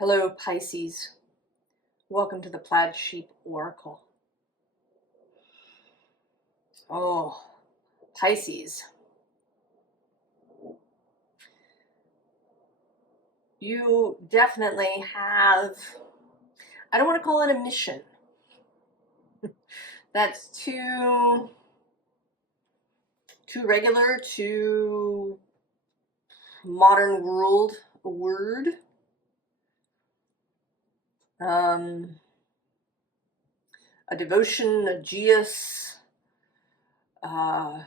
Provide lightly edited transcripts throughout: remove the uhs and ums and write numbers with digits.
Hello, Pisces. Welcome to the Plaid Sheep Oracle. Oh, Pisces. You definitely have, I don't want to call it a mission. That's too regular, too modern world a word. A devotion, a geas, a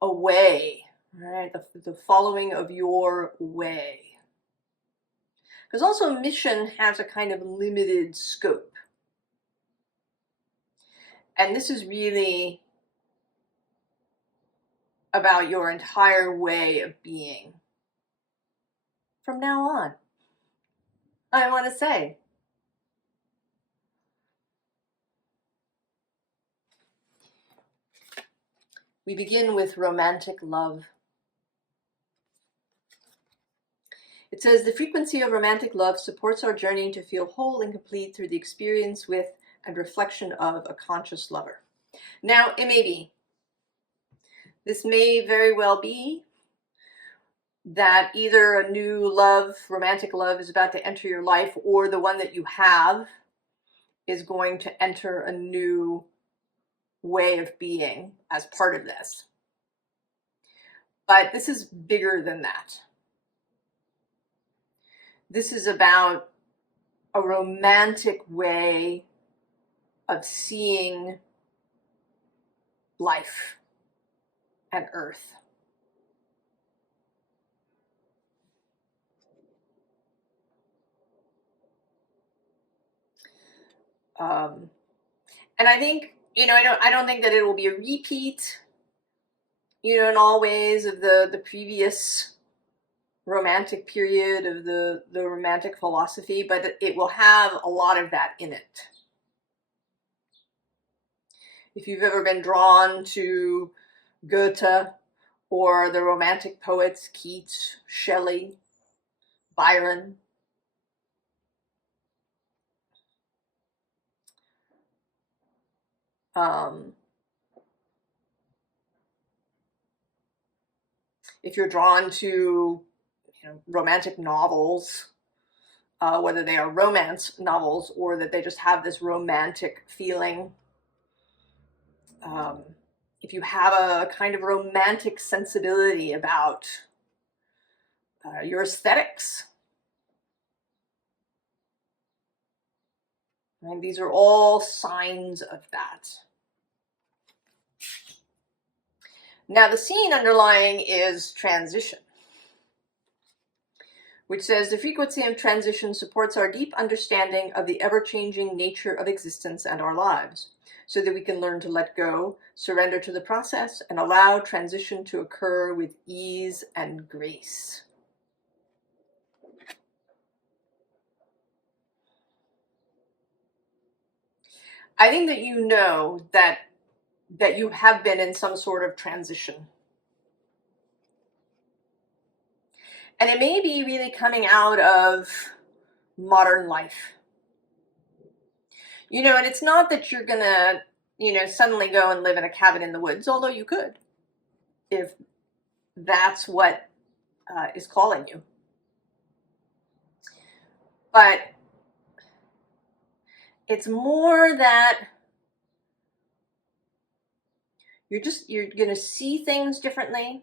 way, right? The following of your way. Because also mission has a kind of limited scope. And this is really about your entire way of being from now on, I want to say. We begin with romantic love. It says, the frequency of romantic love supports our journey to feel whole and complete through the experience with and reflection of a conscious lover. Now, it may be. This may very well be that either a new love, romantic love, is about to enter your life, or the one that you have is going to enter a new way of being as part of this. But this is bigger than that. This is about a romantic way of seeing life and earth. And I think, I don't think that it will be a repeat, in all ways of the previous romantic period of the romantic philosophy, but it will have a lot of that in it. If you've ever been drawn to Goethe or the romantic poets, Keats, Shelley, Byron, if you're drawn to romantic novels, whether they are romance novels or that they just have this romantic feeling, if you have a kind of romantic sensibility about your aesthetics, and these are all signs of that. Now, the scene underlying is transition, which says the frequency of transition supports our deep understanding of the ever-changing nature of existence and our lives, so that we can learn to let go, surrender to the process, and allow transition to occur with ease and grace. I think that you know that you have been in some sort of transition. And it may be really coming out of modern life. And it's not that you're going to, suddenly go and live in a cabin in the woods, although you could, if that's what is calling you. But it's more that you're going to see things differently.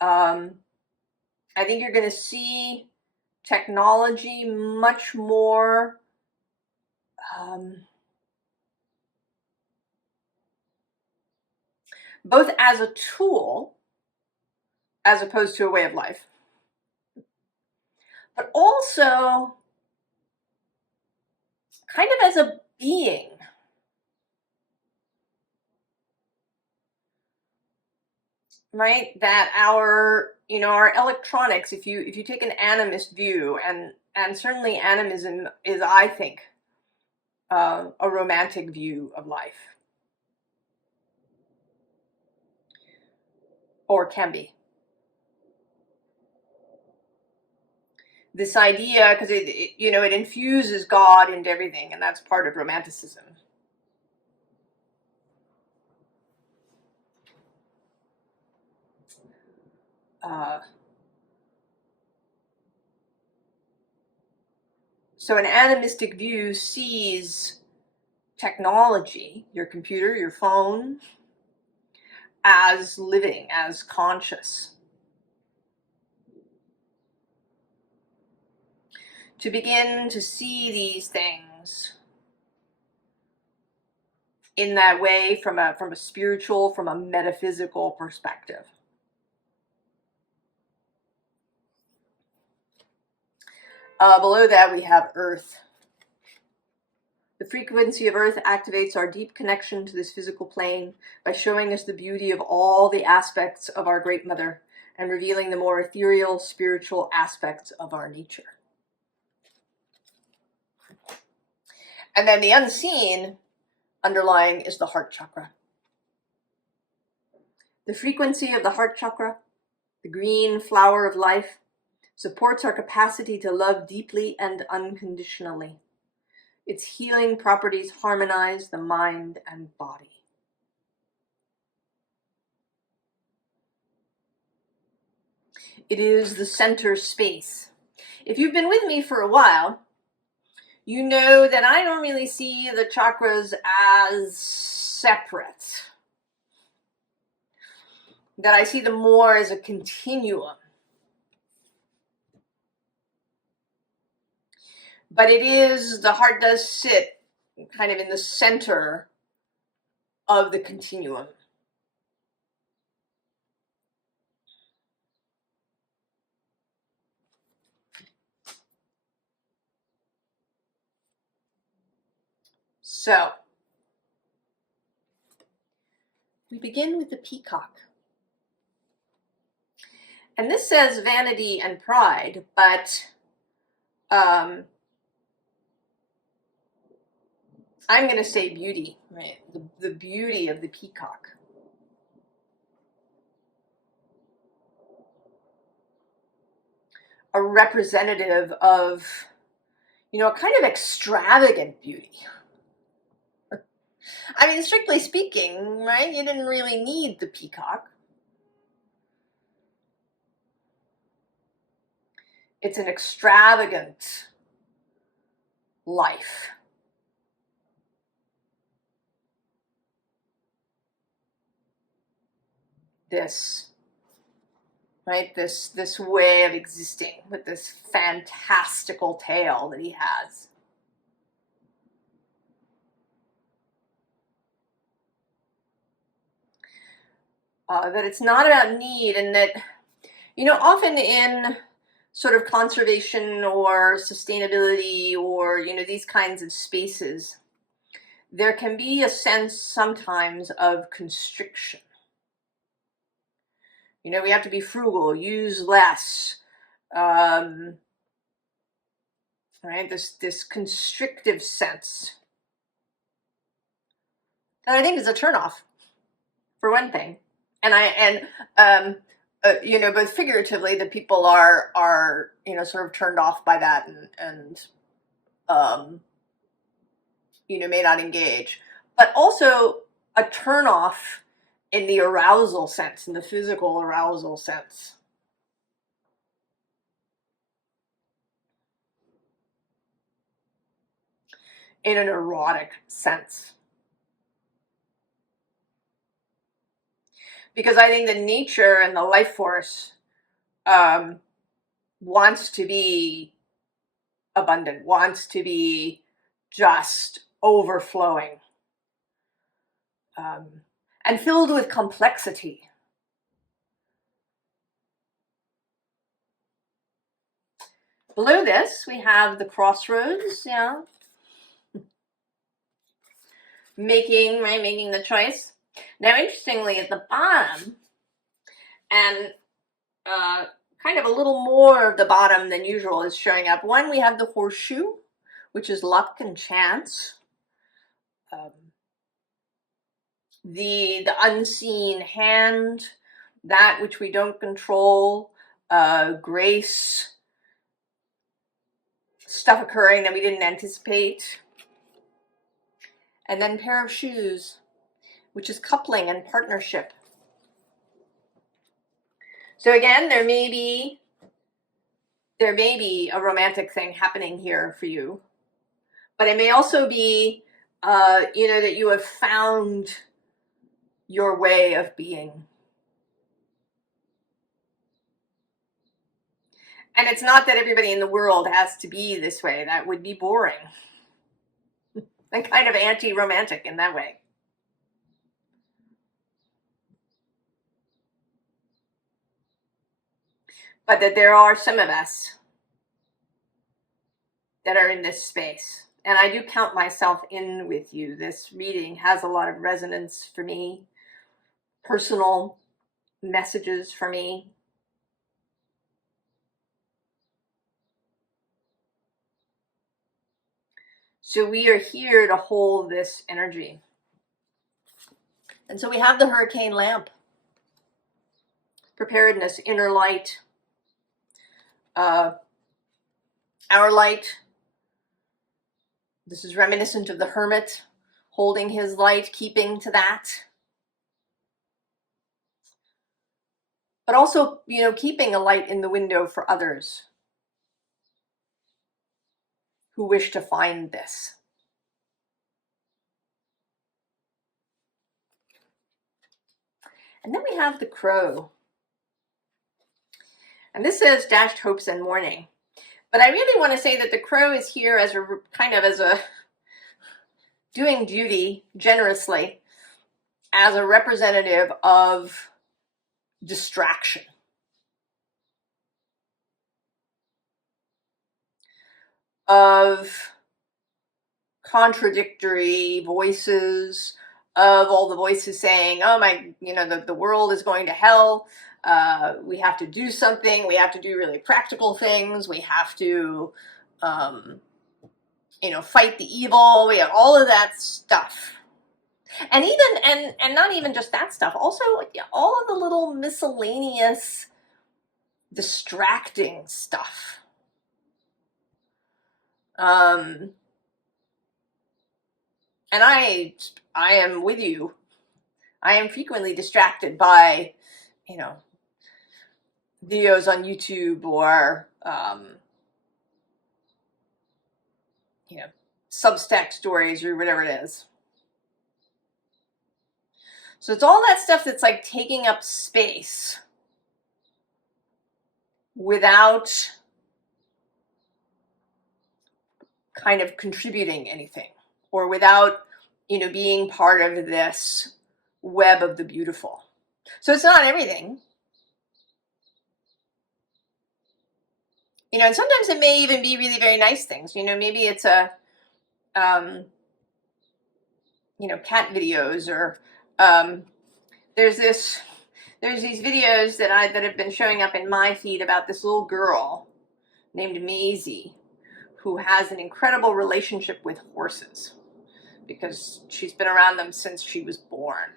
I think you're going to see technology much more both as a tool as opposed to a way of life, but also kind of as a being. Right? That our electronics, if you take an animist view, and certainly animism is, I think, a romantic view of life, or can be. this idea, because it infuses God into everything, and that's part of Romanticism. So an animistic view sees technology, your computer, your phone, as living, as conscious. To begin to see these things in that way, from a spiritual, from a metaphysical perspective. Below that we have Earth. The frequency of Earth activates our deep connection to this physical plane by showing us the beauty of all the aspects of our Great Mother and revealing the more ethereal, spiritual aspects of our nature. And then the unseen underlying is the heart chakra. The frequency of the heart chakra, the green flower of life, supports our capacity to love deeply and unconditionally. Its healing properties harmonize the mind and body. It is the center space. If you've been with me for a while, you know that I don't really see the chakras as separate. That I see them more as a continuum. But the heart does sit kind of in the center of the continuum. So, we begin with the peacock. And this says vanity and pride, but I'm going to say beauty, right? The beauty of the peacock. A representative of, a kind of extravagant beauty. I mean, strictly speaking, right? You didn't really need the peacock. It's an extravagant life. This way of existing with this fantastical tale that he has. That it's not about need, and that, often in sort of conservation or sustainability or, these kinds of spaces, there can be a sense sometimes of constriction. We have to be frugal, use less, right? This constrictive sense that I think is a turnoff, for one thing. Both figuratively, the people are sort of turned off by that and may not engage, but also a turnoff in the arousal sense, in the physical arousal sense. In an erotic sense. Because I think the nature and the life force wants to be abundant, wants to be just overflowing, and filled with complexity. Below this, we have the crossroads, making the choice. Now, interestingly, at the bottom, and kind of a little more of the bottom than usual is showing up. One, we have the horseshoe, which is luck and chance. The unseen hand, that which we don't control, grace, stuff occurring that we didn't anticipate. And then pair of shoes, which is coupling and partnership. So again, there may be a romantic thing happening here for you, but it may also be, that you have found your way of being. And it's not that everybody in the world has to be this way. That would be boring and kind of anti-romantic in that way. But that there are some of us that are in this space. And I do count myself in with you. This reading has a lot of resonance for me, personal messages for me. So we are here to hold this energy. And so we have the hurricane lamp. Preparedness, inner light. Our light. This is reminiscent of the hermit holding his light, keeping to that. But also, keeping a light in the window for others who wish to find this. And then we have the crow. And this says dashed hopes and mourning. But I really want to say that the crow is here as a kind of as a doing duty generously as a representative of distraction. Of contradictory voices, of all the voices saying, oh my, the world is going to hell. We have to do something. We have to do really practical things. We have to, fight the evil. We have all of that stuff. And even, and not even just that stuff, also all of the little miscellaneous distracting stuff. And I am with you. I am frequently distracted by, videos on YouTube or, Substack stories or whatever it is. So it's all that stuff that's like taking up space without kind of contributing anything, or without, being part of this web of the beautiful. So it's not everything. And sometimes it may even be really very nice things. Maybe it's a, cat videos, or there's these videos that have been showing up in my feed about this little girl named Maisie, who has an incredible relationship with horses because she's been around them since she was born.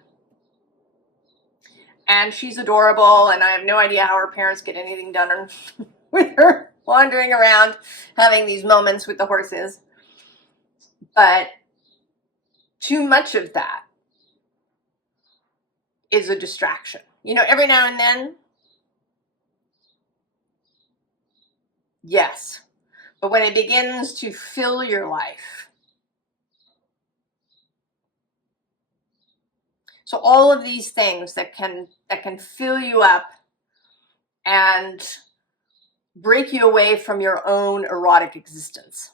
And she's adorable, and I have no idea how her parents get anything done with her wandering around having these moments with the horses. But too much of that is a distraction. Every now and then, yes. But when it begins to fill your life, so all of these things that can fill you up and break you away from your own erotic existence.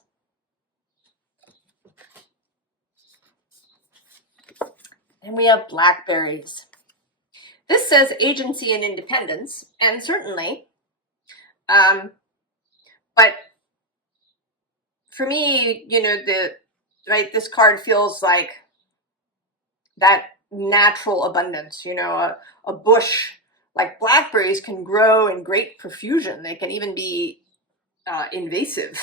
And we have blackberries. This says agency and independence, and certainly, but for me, this card feels like that natural abundance. A bush like blackberries can grow in great profusion. They can even be invasive.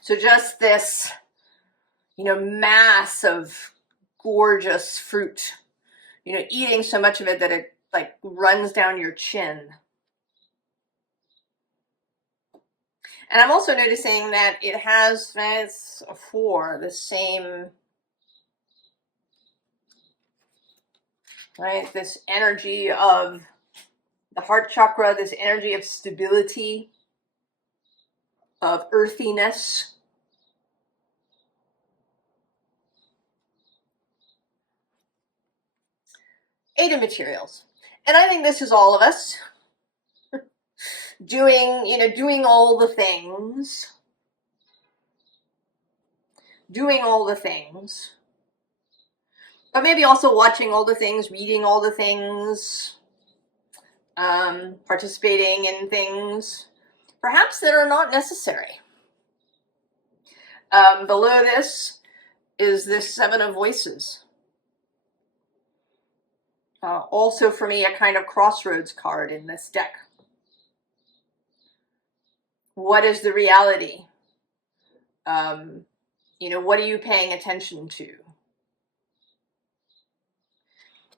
So just this, mass of gorgeous fruit, eating so much of it that it runs down your chin. And I'm also noticing that it has, it's a 4, the same, right? This energy of the heart chakra, this energy of stability, of earthiness. Eight of materials. And I think this is all of us doing, doing all the things, but maybe also watching all the things, reading all the things, participating in things, perhaps that are not necessary. Below this is this 7 of voices. Also for me, a kind of crossroads card in this deck. What is the reality? What are you paying attention to?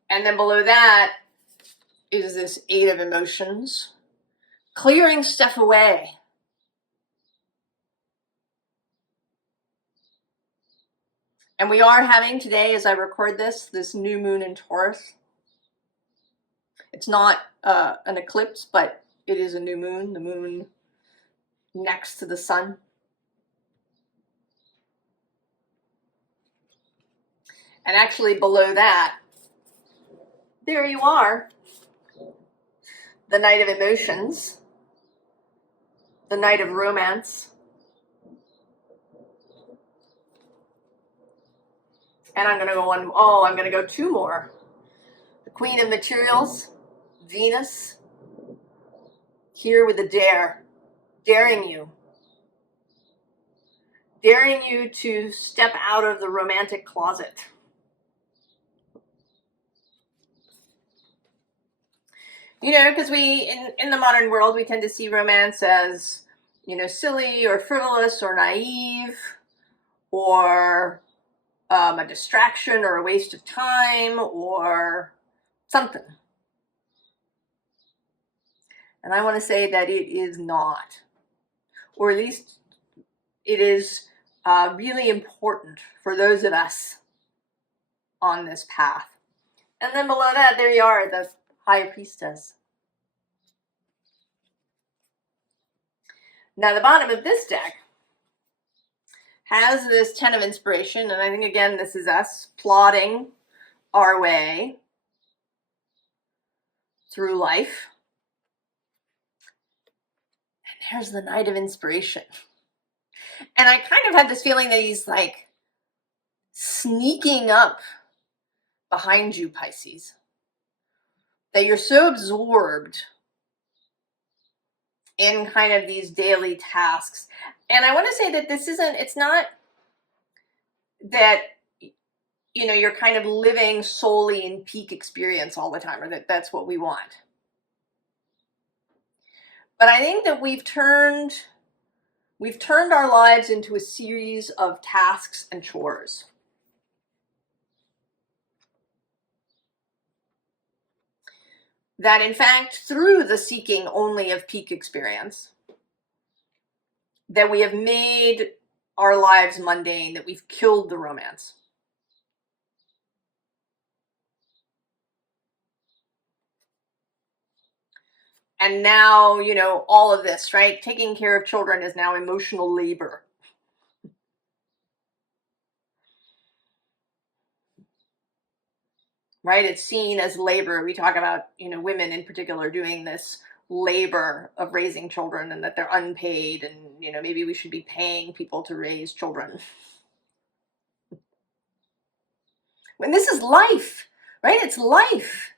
And then below that is this 8 of emotions, clearing stuff away. And we are having today, as I record this new moon in Taurus. It's not an eclipse, but it is a new moon, the moon next to the sun. And actually below that, there you are, the Knight of Emotions, the Knight of Romance. And I'm going to go one, I'm going to go 2 more. The Queen of Materials, Venus, here with a dare, daring you to step out of the romantic closet. Because we, in the modern world, we tend to see romance as, silly or frivolous or naive or a distraction or a waste of time or something. And I want to say that it is not, or at least it is really important for those of us on this path. And then below that, there you are, the High Priestess. Now, the bottom of this deck has this 10 of Inspiration, and I think, again, this is us plodding our way through life. And there's the Knight of Inspiration. And I kind of have this feeling that he's like sneaking up behind you, Pisces. That you're so absorbed in kind of these daily tasks. And I want to say that it's not that, you're kind of living solely in peak experience all the time, or that's what we want. But I think that we've turned our lives into a series of tasks and chores. That in fact, through the seeking only of peak experience, that we have made our lives mundane, that we've killed the romance. And now, all of this, right? Taking care of children is now emotional labor. Right? It's seen as labor. We talk about, women in particular doing this labor of raising children and that they're unpaid and, maybe we should be paying people to raise children. When this is life, right? It's life.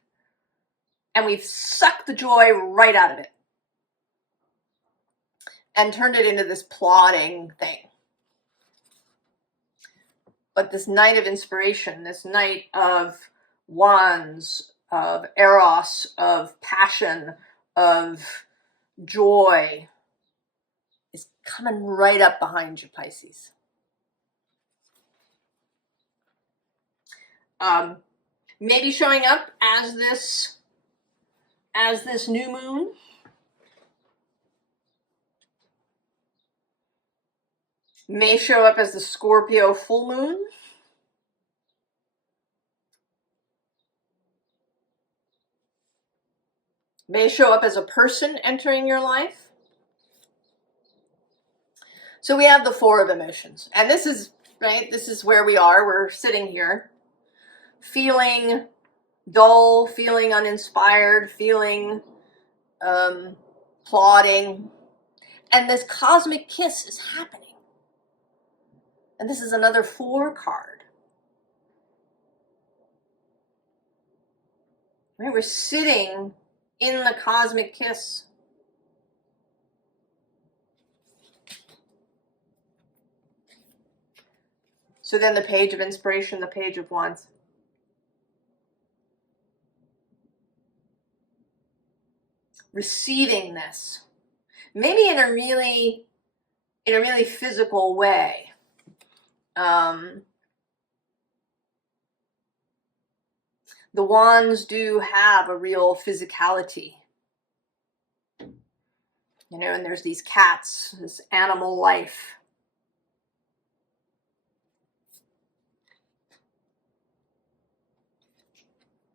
And we've sucked the joy right out of it and turned it into this plodding thing. But this Knight of Inspiration, this Knight of Wands, of Eros, of passion, of joy, is coming right up behind you, Pisces. Maybe showing up as this new moon. May show up as the Scorpio full moon. May show up as a person entering your life. So we have the four of emotions. And this is, right, this is where we are. We're sitting here feeling dull, feeling uninspired, feeling plodding. And this cosmic kiss is happening. And this is another 4 card. Right? We're sitting in the cosmic kiss. So then the page of inspiration, the page of wands. Receiving this. Maybe in a really physical way. The wands do have a real physicality. You know, and there's these cats, this animal life.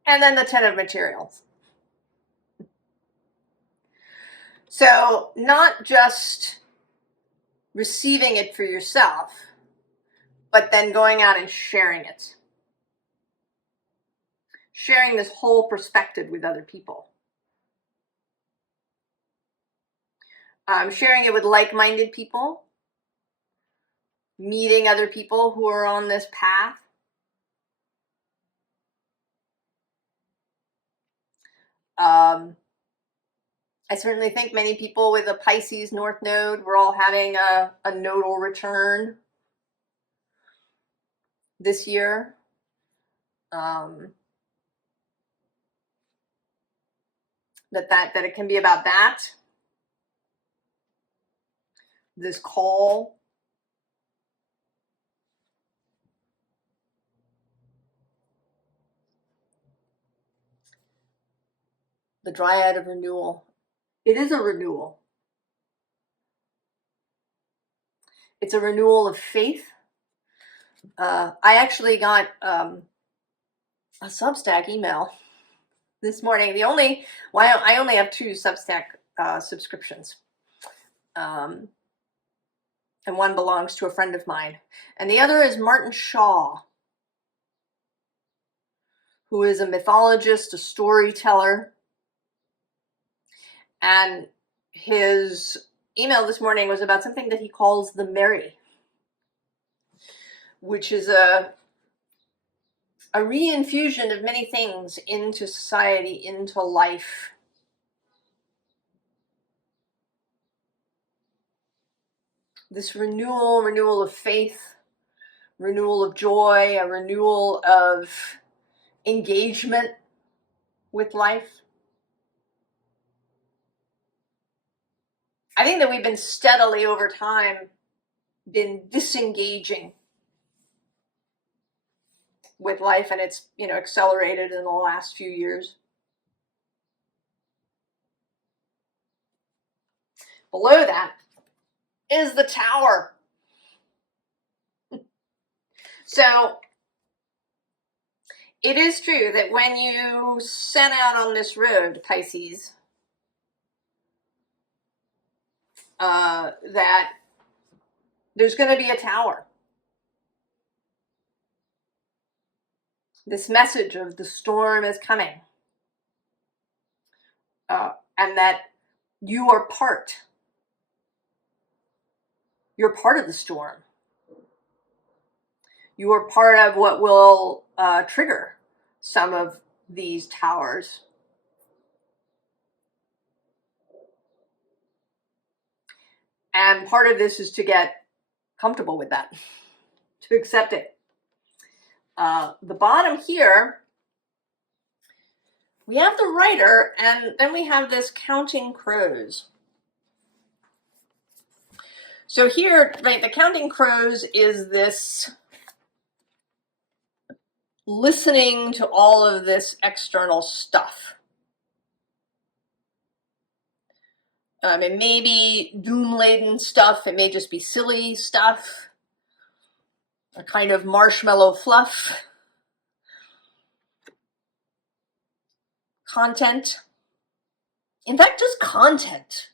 And then the 10 of materials. So not just receiving it for yourself, but then going out and sharing it. Sharing this whole perspective with other people. Sharing it with like-minded people. Meeting other people who are on this path. I certainly think many people with a Pisces North Node, we're all having a nodal return this year. That it can be about that. This call. The Dryad of renewal. It is a renewal. It's a renewal of faith. I actually got a Substack email this morning. I only have 2 Substack subscriptions. And one belongs to a friend of mine. And the other is Martin Shaw, who is a mythologist, a storyteller. And his email this morning was about something that he calls the Merry, which is a reinfusion of many things into society, into life. This renewal of faith, renewal of joy, a renewal of engagement with life. I think that we've been steadily over time been disengaging with life, and it's, you know, accelerated in the last few years. Below that is the Tower. So it is true that when you set out on this road, Pisces, that there's going to be a tower. This message of the storm is coming. And that you're part of the storm. You are part of what will trigger some of these towers. And part of this is to get comfortable with that, to accept it. The bottom here, we have the Rider, and then we have this Counting Crows. So here, right, the Counting Crows is this listening to all of this external stuff. It may be doom-laden stuff. It may just be silly stuff. A kind of marshmallow fluff content. In fact, just content,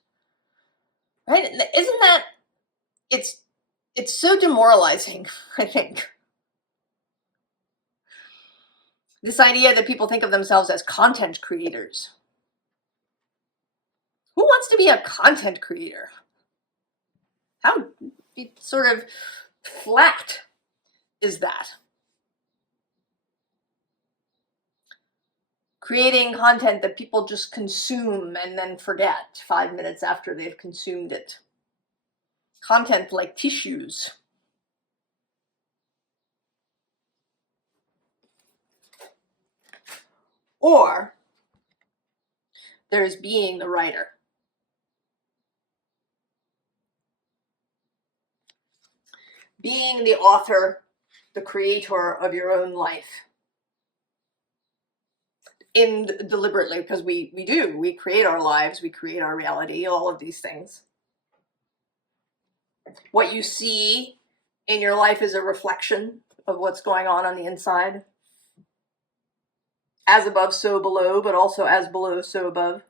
right? Isn't that, it's so demoralizing, I think. This idea that people think of themselves as content creators. Who wants to be a content creator? How sort of flat is that? Creating content that people just consume and then forget 5 minutes after they've consumed it. Content like tissues. Or there's being the writer. Being the author, the creator of your own life. Deliberately, because we create our lives, we create our reality, all of these things. What you see in your life is a reflection of what's going on the inside. As above, so below, but also as below, so above.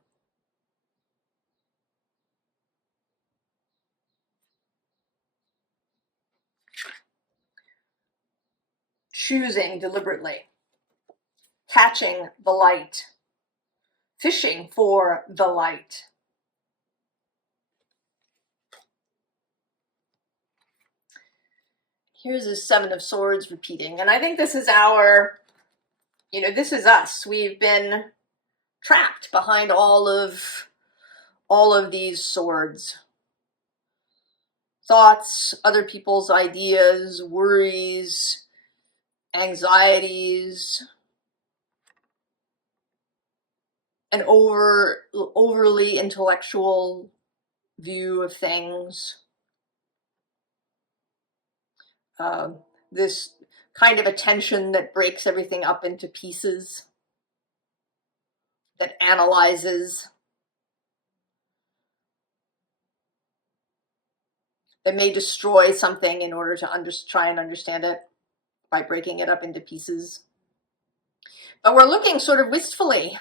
Choosing deliberately, catching the light, fishing for the light. Here's a Seven of Swords repeating, and I think this is our, this is us. We've been trapped behind all of these swords. Thoughts, other people's ideas, worries, anxieties, an overly intellectual view of things. This kind of attention that breaks everything up into pieces, that analyzes, that may destroy something in order to try and understand it by breaking it up into pieces. But we're looking sort of wistfully,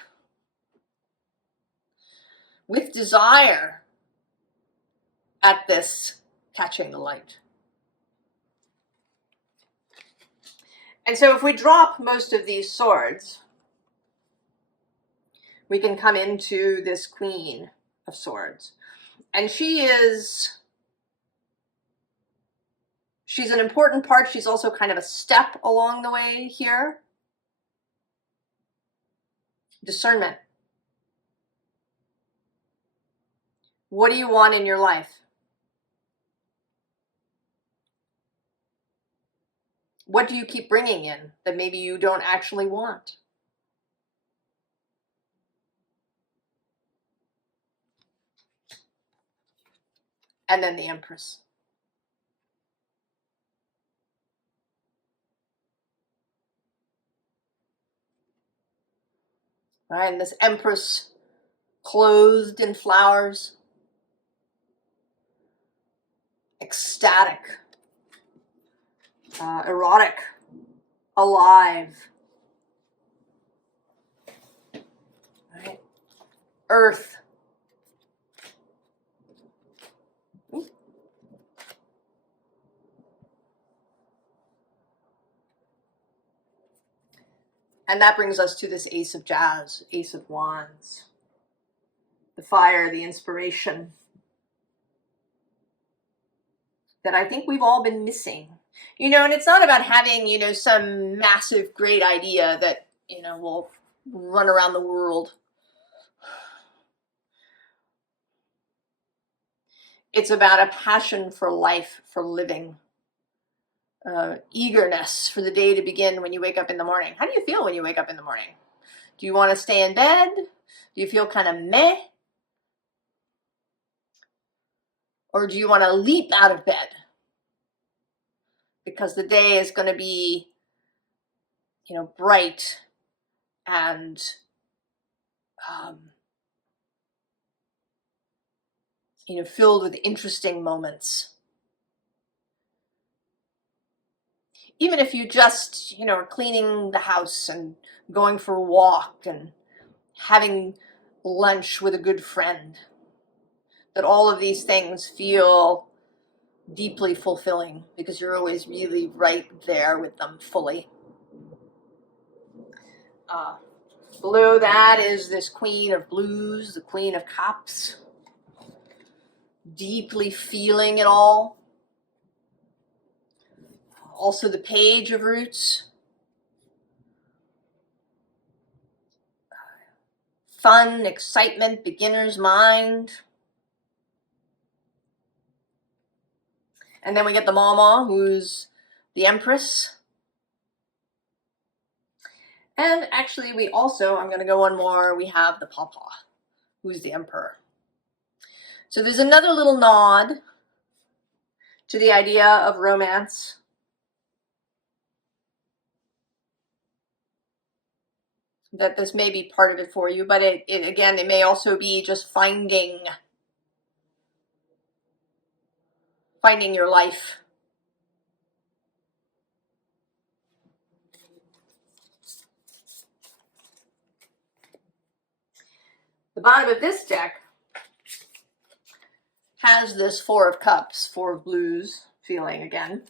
with desire, at this catching the light. And so if we drop most of these swords, we can come into this Queen of Swords. And she's an important part. She's also kind of a step along the way here. Discernment. What do you want in your life? What do you keep bringing in that maybe you don't actually want? And then the Empress. All right, and this Empress clothed in flowers, ecstatic, erotic, alive. Right? Earth. And that brings us to this Ace of Jazz, Ace of Wands. The fire, the inspiration that I think we've all been missing. And it's not about having, some massive great idea that, will run around the world. It's about a passion for life, for living. Eagerness for the day to begin when you wake up in the morning. How do you feel when you wake up in the morning? Do you want to stay in bed? Do you feel kind of meh? Or do you want to leap out of bed? Because the day is going to be, bright and filled with interesting moments. Even if you just, are cleaning the house and going for a walk and having lunch with a good friend, that all of these things feel deeply fulfilling because you're always really right there with them fully. Below that is this Queen of Blues, the Queen of Cups, deeply feeling it all. Also the Page of Roots, fun, excitement, beginner's mind. And then we get the Mama, who's the Empress. And actually we also, I'm going to go one more, we have the Papa, who's the Emperor. So there's another little nod to the idea of romance. That this may be part of it for you, but it again, it may also be just finding your life. The bottom of this deck has this Four of Cups, Four of Blues feeling again.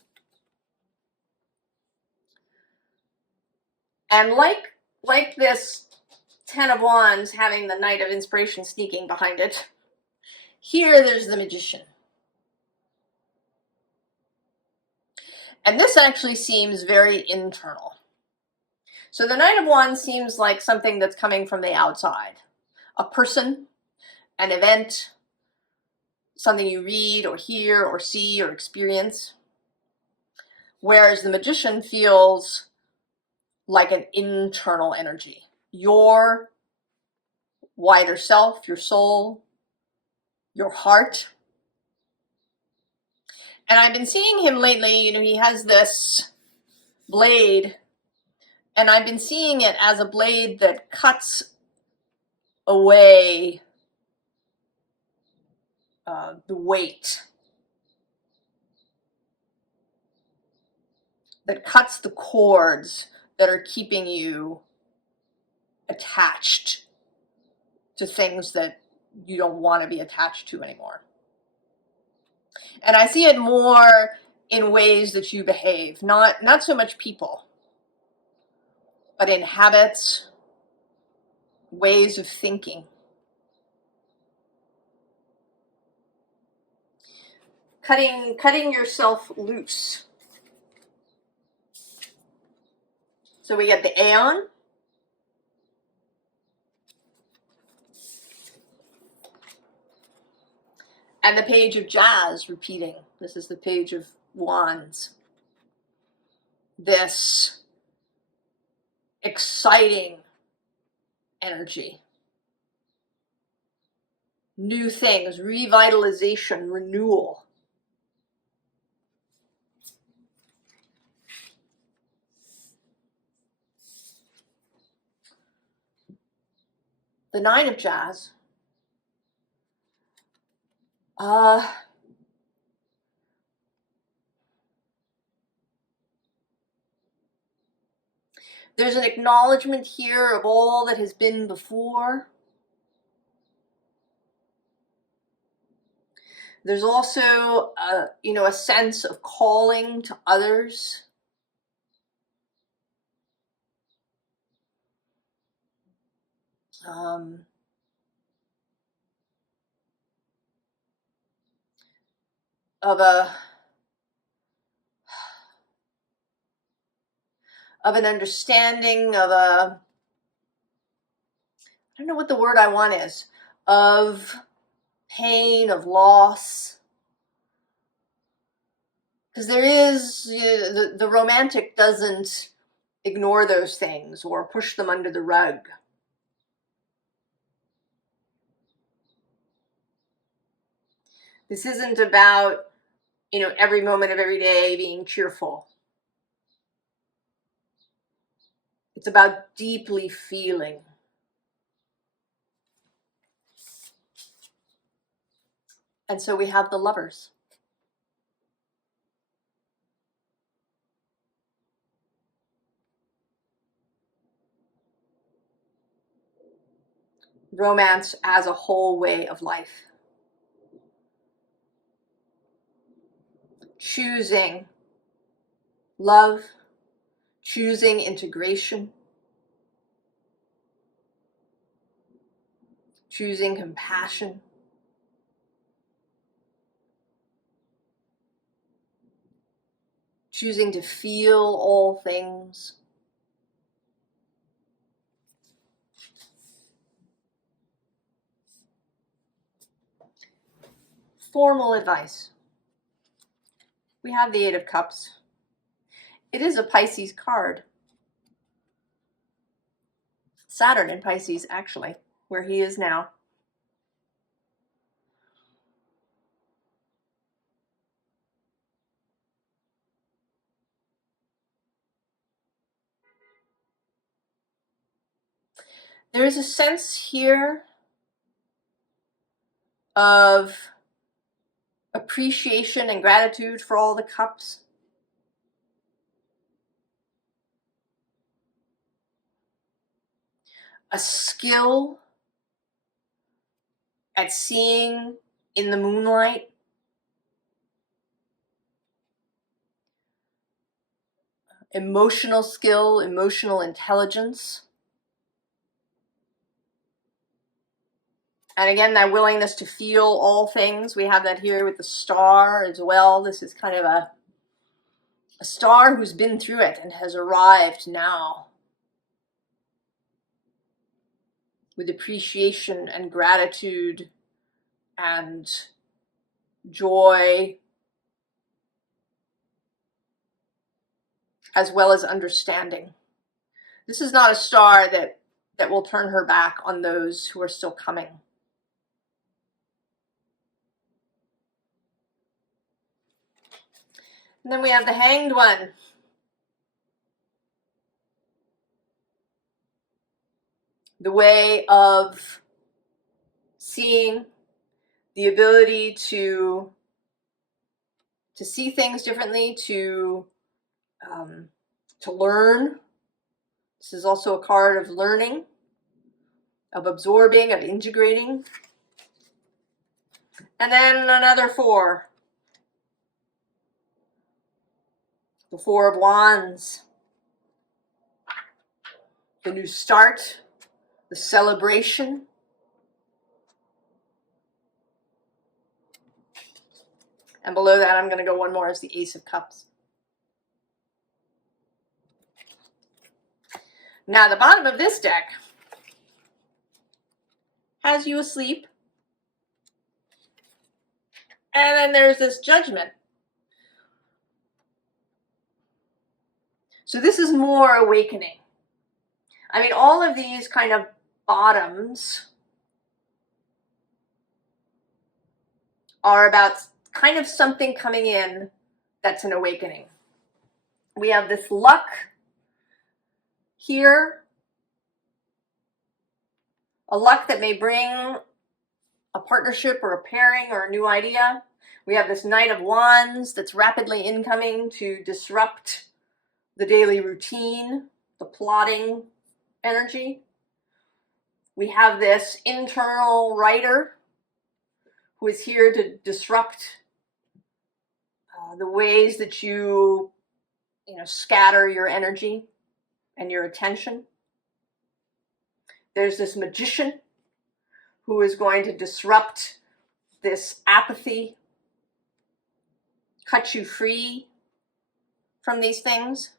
And like this Ten of Wands having the Knight of Inspiration sneaking behind it, here there's the Magician. And this actually seems very internal. So the Knight of Wands seems like something that's coming from the outside. A person, an event, something you read or hear or see or experience. Whereas the Magician feels like an internal energy. Your wider self, your soul, your heart. And I've been seeing him lately, he has this blade, and I've been seeing it as a blade that cuts away the weight, that cuts the cords that are keeping you attached to things that you don't want to be attached to anymore. And I see it more in ways that you behave, not so much people, but in habits, ways of thinking. Cutting yourself loose. So we get the Aeon. And the Page of Jazz repeating. This is the Page of Wands. This exciting energy. New things, revitalization, renewal. The Nine of Jazz. There's an acknowledgement here of all that has been before. There's also, a sense of calling to others. Of an understanding, I don't know what the word I want is, of pain, of loss. Because there is, the romantic doesn't ignore those things or push them under the rug. This isn't about, every moment of every day being cheerful. It's about deeply feeling. And so we have the Lovers. Romance as a whole way of life. Choosing love, choosing integration, choosing compassion, choosing to feel all things. Formal advice. We have the Eight of Cups. It is a Pisces card. Saturn in Pisces, actually, where he is now. There is a sense here of appreciation and gratitude for all the cups. A skill at seeing in the moonlight. Emotional skill, emotional intelligence. And again, that willingness to feel all things. We have that here with the star as well. This is kind of a star who's been through it and has arrived now with appreciation and gratitude and joy, as well as understanding. This is not a star that will turn her back on those who are still coming. And then we have the Hanged One. The way of seeing, the ability to see things differently, to learn. This is also a card of learning, of absorbing, of integrating. And then another four. The Four of Wands. The new start, the celebration. And below that, I'm going to go one more as the Ace of Cups. Now, the bottom of this deck has you asleep. And then there's this Judgment. So this is more awakening. I mean, all of these kind of bottoms are about kind of something coming in that's an awakening. We have this luck here, a luck that may bring a partnership or a pairing or a new idea. We have this Knight of Wands that's rapidly incoming to disrupt the daily routine, the plotting energy. We have this internal writer who is here to disrupt the ways that you scatter your energy and your attention. There's this Magician who is going to disrupt this apathy, cut you free from these things.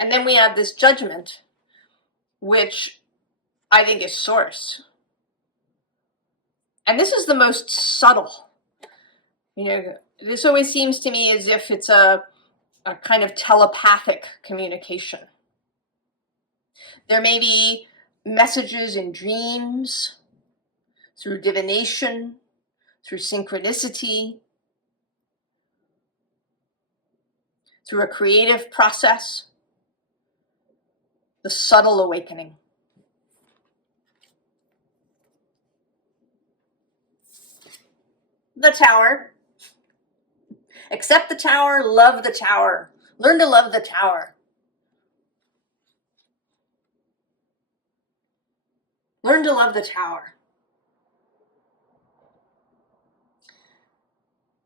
And then we have this Judgment, which I think is Source. And this is the most subtle. This always seems to me as if it's a kind of telepathic communication. There may be messages in dreams, through divination, through synchronicity, through a creative process, the subtle awakening. the Tower. Accept the Tower, love the Tower. Learn to love the Tower. Learn to love the Tower.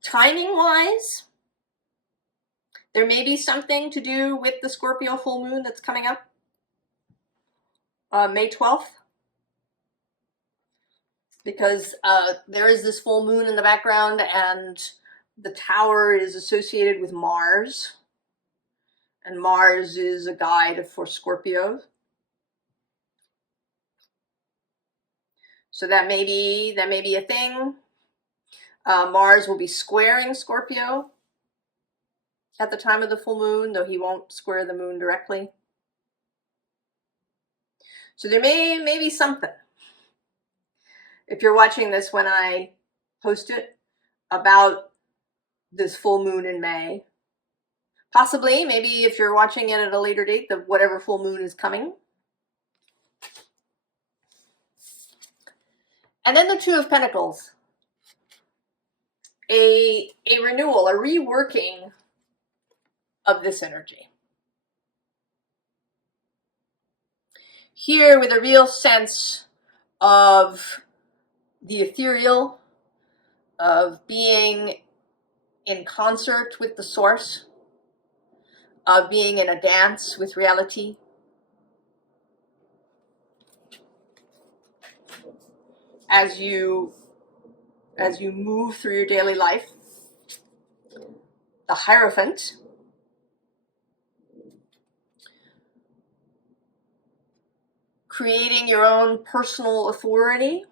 Timing-wise, there may be something to do with the Scorpio full moon that's coming up May 12th. Because there is this full moon in the background, and the Tower is associated with Mars, and Mars is a guide for Scorpio. So that may be a thing. Mars will be squaring Scorpio at the time of the full moon, though he won't square the moon directly. So there may be something. If you're watching this when I post it, about this full moon in May. Possibly, maybe if you're watching it at a later date, the whatever full moon is coming. And then the Two of Pentacles. A renewal, a reworking of this energy. Here with a real sense of the ethereal, of being in concert with the source, of being in a dance with reality. As you move through your daily life. The Hierophant. Creating your own personal authority.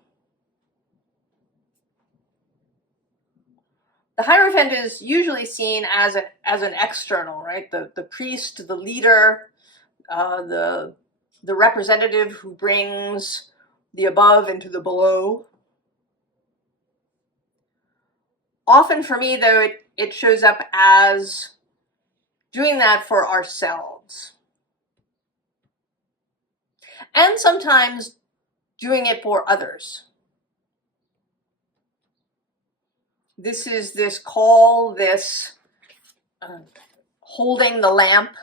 The Hierophant is usually seen as an external, right? The priest, the leader, the representative who brings the above into the below. Often for me, though, it shows up as doing that for ourselves. And sometimes doing it for others. This is this call, this holding the lamp.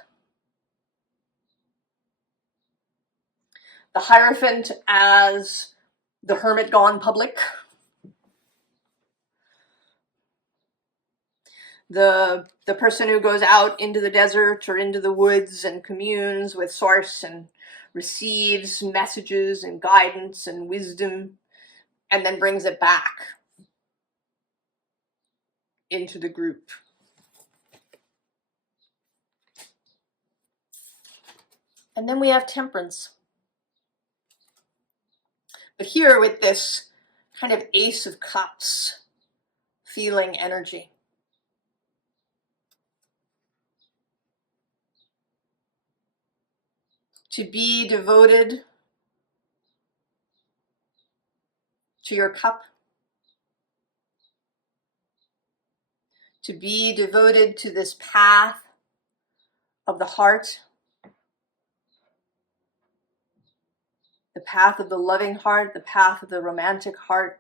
The Hierophant as the hermit gone public. The person who goes out into the desert or into the woods and communes with source and receives messages and guidance and wisdom and then brings it back into the group. And then we have Temperance. But here with this kind of Ace of Cups feeling energy. To be devoted to your cup. To be devoted to this path of the heart. The path of the loving heart, the path of the romantic heart,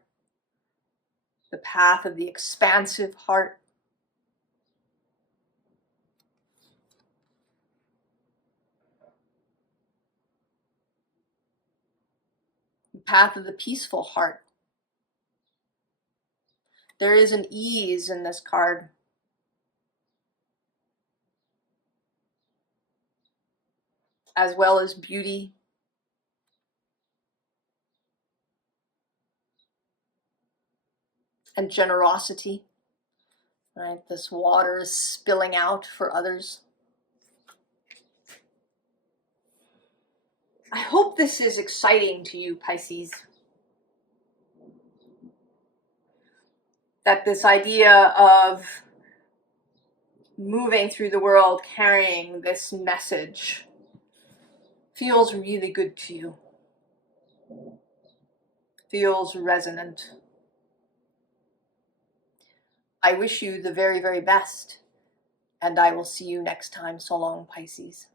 the path of the expansive heart. The path of the peaceful heart. There is an ease in this card. As well as beauty. And generosity, right? This water is spilling out for others. I hope this is exciting to you, Pisces. That this idea of moving through the world carrying this message feels really good to you. Feels resonant. I wish you the very, very best, and I will see you next time. So long, Pisces.